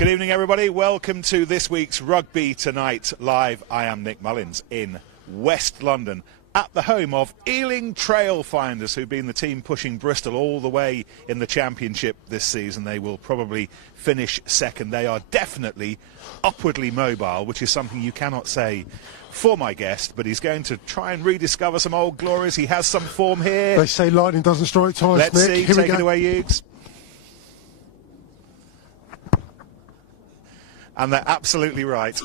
Good evening, everybody. Welcome to this week's Rugby Tonight Live. I am Nick Mullins in West London at the home of Ealing Trailfinders, who've been the team pushing Bristol all the way in the championship this season. They will probably finish second. They are definitely upwardly mobile, which is something you cannot say for my guest, but he's going to try and rediscover some old glories. He has some form here. They say lightning doesn't strike twice, Let's Nick. see. Here Take it away, Hughes. And they're absolutely right.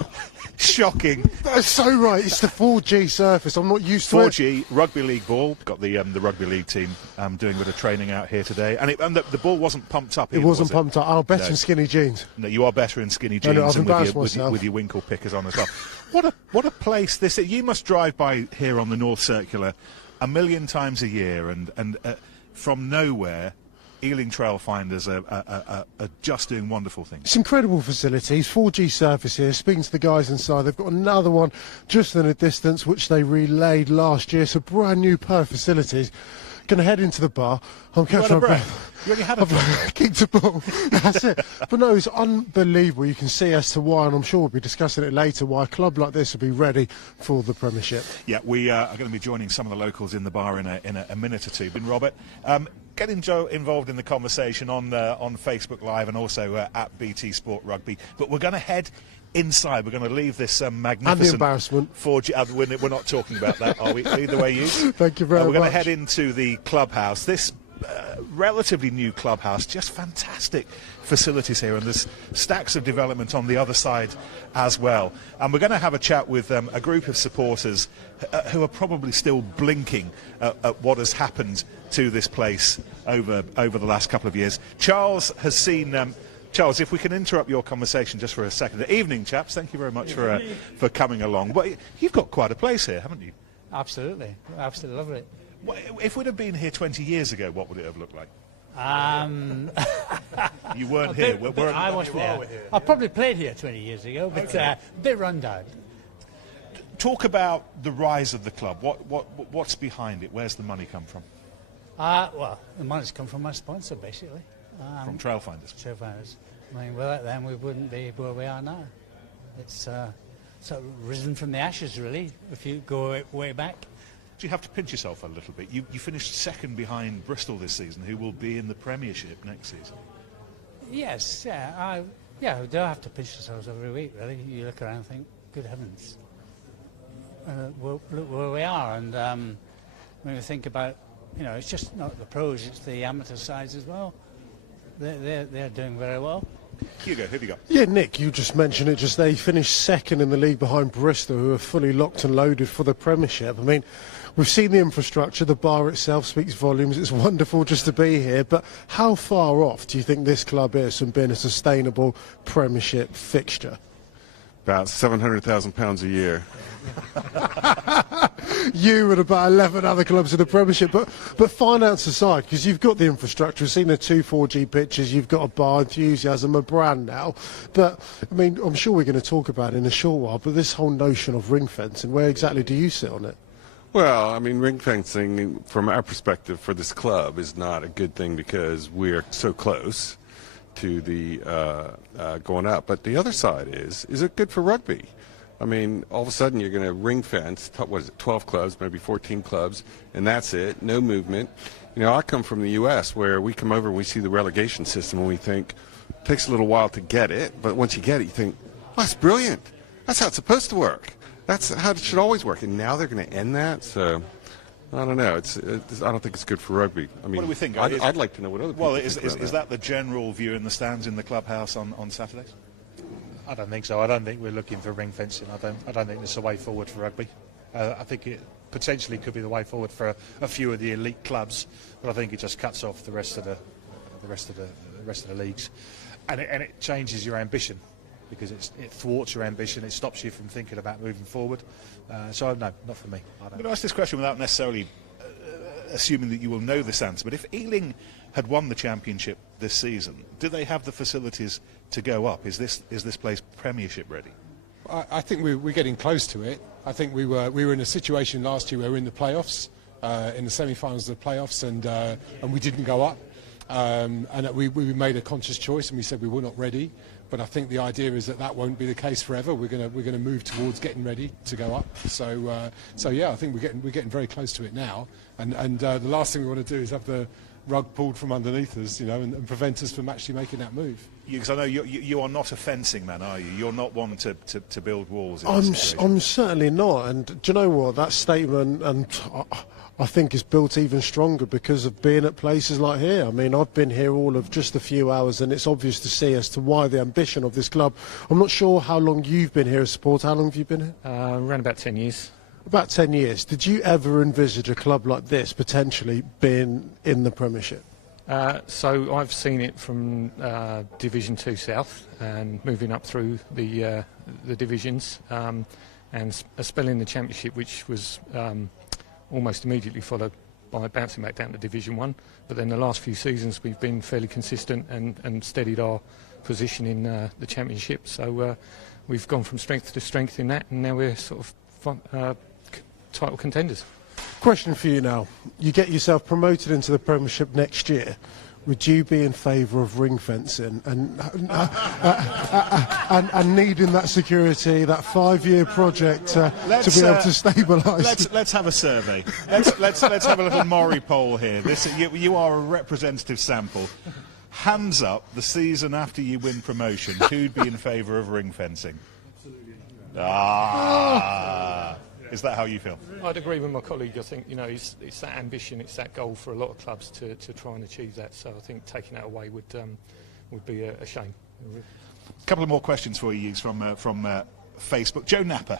Shocking. That's so right. It's the 4G surface. I'm not used to 4G rugby league ball. Got the rugby league team doing a bit of training out here today, and the ball wasn't pumped up. It wasn't pumped up. I'm better in skinny jeans. No, you are better in skinny jeans I've and embarrassed myself. with your winkle pickers on as well. What a place this is. You must drive by here on the North Circular a million times a year, and from nowhere, Ealing Trailfinders are just doing wonderful things. It's incredible facilities, 4G surface here. Speaking to the guys inside, they've got another one just in a distance, which they relayed last year. So brand new facilities. Going to head into the bar. I'm catching my breath. You only had a kicked a ball. That's it. But no, it's unbelievable. You can see as to why, and I'm sure we'll be discussing it later, why a club like this will be ready for the Premiership. Yeah, we are going to be joining some of the locals in the bar in a minute or two. But Robert, get involved in the conversation on Facebook Live and also at BT Sport Rugby. But we're going to head inside. We're going to leave this magnificent... And the embarrassment. 4G, we're not talking about that, are we? Either way, you. Thank you very much. We're going to head into the clubhouse. This relatively new clubhouse, just fantastic facilities here, and there's stacks of development on the other side as well. And we're going to have a chat with a group of supporters who are probably still blinking at what has happened to this place over the last couple of years. Charles has seen... Charles, if we can interrupt your conversation just for a second. Evening, chaps. Thank you very much for coming along. Well, you've got quite a place here, haven't you? Absolutely. Absolutely love it. If we'd have been here 20 years ago, what would it have looked like? You weren't here. I wasn't here. I probably played here 20 years ago, but a bit run down. Talk about the rise of the club. What's behind it? Where's the money come from? Well, the money's come from my sponsor, basically. From Trailfinders. Trailfinders. I mean, without them, we wouldn't be where we are now. It's sort of risen from the ashes, really, if you go way back. Do you have to pinch yourself a little bit? You finished second behind Bristol this season, who will be in the Premiership next season. Yes, yeah. We do have to pinch ourselves every week, really. You look around and think, good heavens. Look where we are. And when we think about, it's just not the pros, it's the amateur sides as well. They're doing very well. Hugo, who have you got? Yeah, Nick, you just mentioned it just there. He finished second in the league behind Bristol, who are fully locked and loaded for the Premiership. I mean, we've seen the infrastructure. The bar itself speaks volumes. It's wonderful just to be here. But how far off do you think this club is from being a sustainable Premiership fixture? About £700,000 a year. You and about 11 other clubs in the Premiership, but finance aside, because you've got the infrastructure, we've seen the 2 4G pitches, you've got a bar, enthusiasm, a brand now. But I mean, I'm sure we're going to talk about it in a short while. But this whole notion of ring fencing, where exactly do you sit on it? Well, I mean, ring fencing, from our perspective for this club, is not a good thing because we're so close to the going up. But the other side is it good for rugby? I mean, all of a sudden you're going to ring fence, 12 clubs, maybe 14 clubs, and that's it, no movement. I come from the U.S. where we come over and we see the relegation system and we think it takes a little while to get it, but once you get it, you think, oh, that's brilliant. That's how it's supposed to work. That's how it should always work. And now they're going to end that, so... I don't know. I don't think it's good for rugby. I mean, what do we think? I'd like to know what other people think about is that the general view in the stands in the clubhouse on Saturdays? I don't think so. I don't think we're looking for ring fencing. I don't think it's a way forward for rugby. I think it potentially could be the way forward for a few of the elite clubs, but I think it just cuts off the rest of the leagues, and it changes your ambition because it thwarts your ambition. It stops you from thinking about moving forward. So no, not for me. I'm going to ask this question without necessarily assuming that you will know this answer, but if Ealing had won the championship this season, do they have the facilities to go up? Is this place Premiership ready? I think we're getting close to it. I think we were in a situation last year where we were in the playoffs, in the semi-finals of the playoffs, and we didn't go up. And we made a conscious choice and we said we were not ready. But I think the idea is that won't be the case forever. We're going to move towards getting ready to go up. So yeah, I think we're getting very close to it now. And the last thing we want to do is have the rug pulled from underneath us, and prevent us from actually making that move. Because I know you are not a fencing man, are you? You're not one to build walls. I'm certainly not. And do you know what? That statement, and I think is built even stronger because of being at places like here. I mean, I've been here all of just a few hours, and it's obvious to see as to why the ambition of this club. I'm not sure how long you've been here as a supporter. How long have you been here? Around about 10 years. About 10 years. Did you ever envisage a club like this potentially being in the Premiership? So I've seen it from Division 2 South and moving up through the divisions, and a spell in the Championship, which was almost immediately followed by bouncing back down to Division 1. But then the last few seasons we've been fairly consistent and steadied our position in the Championship. So we've gone from strength to strength in that, and now we're sort of title contenders. Question for you now. You get yourself promoted into the Premiership next year. Would you be in favour of ring fencing and needing that security, that 5-year project to be able to stabilise? Let's have a survey. Let's have a little Maury poll here. You are a representative sample. Hands up, the season after you win promotion, who'd be in favour of ring fencing? Is that how you feel? I'd agree with my colleague. I think it's that ambition, it's that goal for a lot of clubs to try and achieve that. So I think taking that away would be a shame. A couple of more questions for you from Facebook. Joe Napper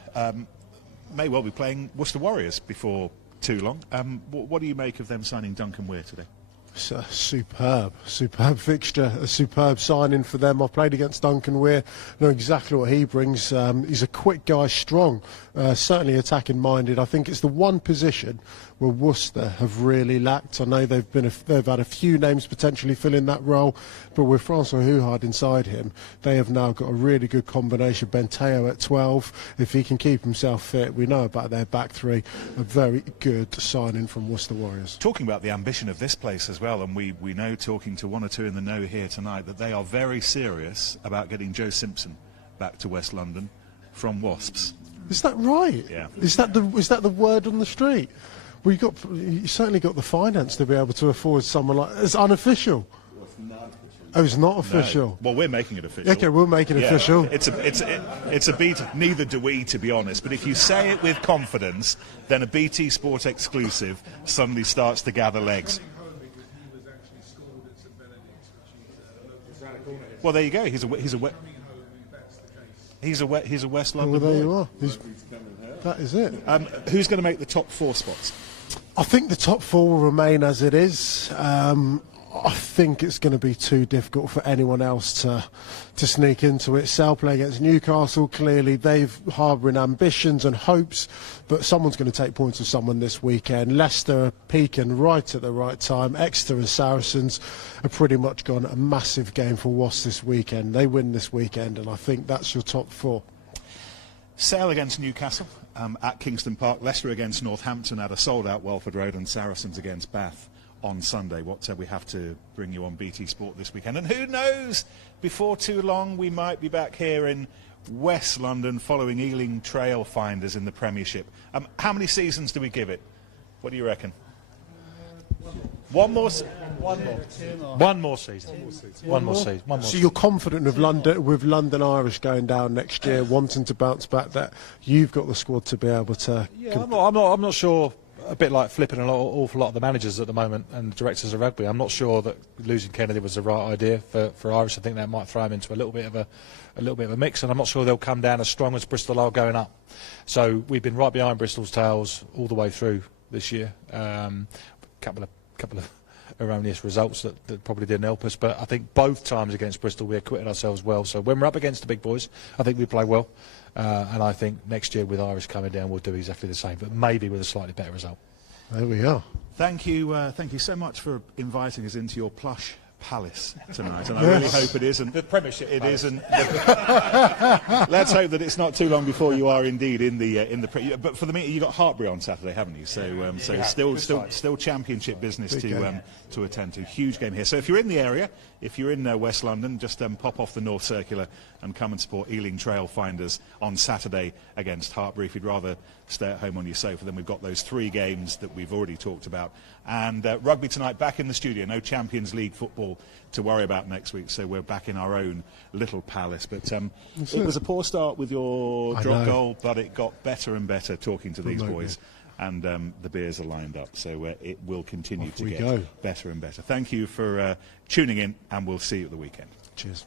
may well be playing Worcester Warriors before too long. What do you make of them signing Duncan Weir today? It's a superb fixture, a superb signing for them. I've played against Duncan Weir, know exactly what he brings. He's a quick guy, strong, certainly attacking minded. I think it's the one position where Worcester have really lacked. I know they've had a few names potentially filling that role, but with Francois Huhard inside him, they have now got a really good combination. Benteo at 12, if he can keep himself fit, we know about their back three. A very good signing from Worcester Warriors. Talking about the ambition of this place as well, and we know, talking to one or two in the know here tonight, that they are very serious about getting Joe Simpson back to West London from Wasps. Is that right? Yeah. Is that the word on the street? Well, you certainly got the finance to be able to afford someone like. It's unofficial. Oh, it's not official. No. Well, we're making it official. Okay, we'll make it official. It's a beat. Neither do we, to be honest. But if you say it with confidence, then a BT Sport exclusive suddenly starts to gather legs. Well, there you go. He's a West London Well, there you boy. are. That is it. Who's going to make the top 4 spots? I think the top 4 will remain as it is. I think it's going to be too difficult for anyone else to sneak into it. Sale play against Newcastle, clearly they've harbouring ambitions and hopes, but someone's going to take points of someone this weekend. Leicester are peaking right at the right time. Exeter and Saracens have pretty much gone a massive game for Wasps this weekend. They win this weekend, and I think that's your top 4. Sale against Newcastle at Kingston Park, Leicester against Northampton at a sold-out Welford Road, and Saracens against Bath on Sunday. What we have to bring you on BT Sport this weekend, and who knows, before too long we might be back here in West London following Ealing Trailfinders in the Premiership. How many seasons do we give it? What do you reckon? One more season. So you're confident of London Irish going down next year, wanting to bounce back, that you've got the squad to be able to... Yeah, I'm not sure. A bit like flipping an awful lot of the managers at the moment and the directors of rugby. I'm not sure that losing Kennedy was the right idea for Irish. I think that might throw him into a little bit of a mix, and I'm not sure they'll come down as strong as Bristol are going up. So we've been right behind Bristol's tails all the way through this year. Couple of erroneous results that probably didn't help us, but I think both times against Bristol we acquitted ourselves well. So when we're up against the big boys, I think we play well. And I think next year with Irish coming down we'll do exactly the same, but maybe with a slightly better result. There we are. Thank you so much for inviting us into your plush Palace tonight, and I really hope it isn't. The Premiership. It isn't. Let's hope that it's not too long before you are indeed in the. But for the meeting, you got Hartbury on Saturday, haven't you? So still Championship business to attend to. Huge game here. So if you're in the area, if you're in West London, just pop off the North Circular and come and support Ealing Trailfinders on Saturday against Hartbury. If you'd rather stay at home on your sofa, then we've got those 3 games that we've already talked about. And Rugby Tonight back in the studio. No Champions League football to worry about next week, so we're back in our own little palace. But it was a poor start with your drop goal, but it got better and better talking to these boys. And the beers are lined up, so it will continue to get better and better. Thank you for tuning in, and we'll see you at the weekend. Cheers.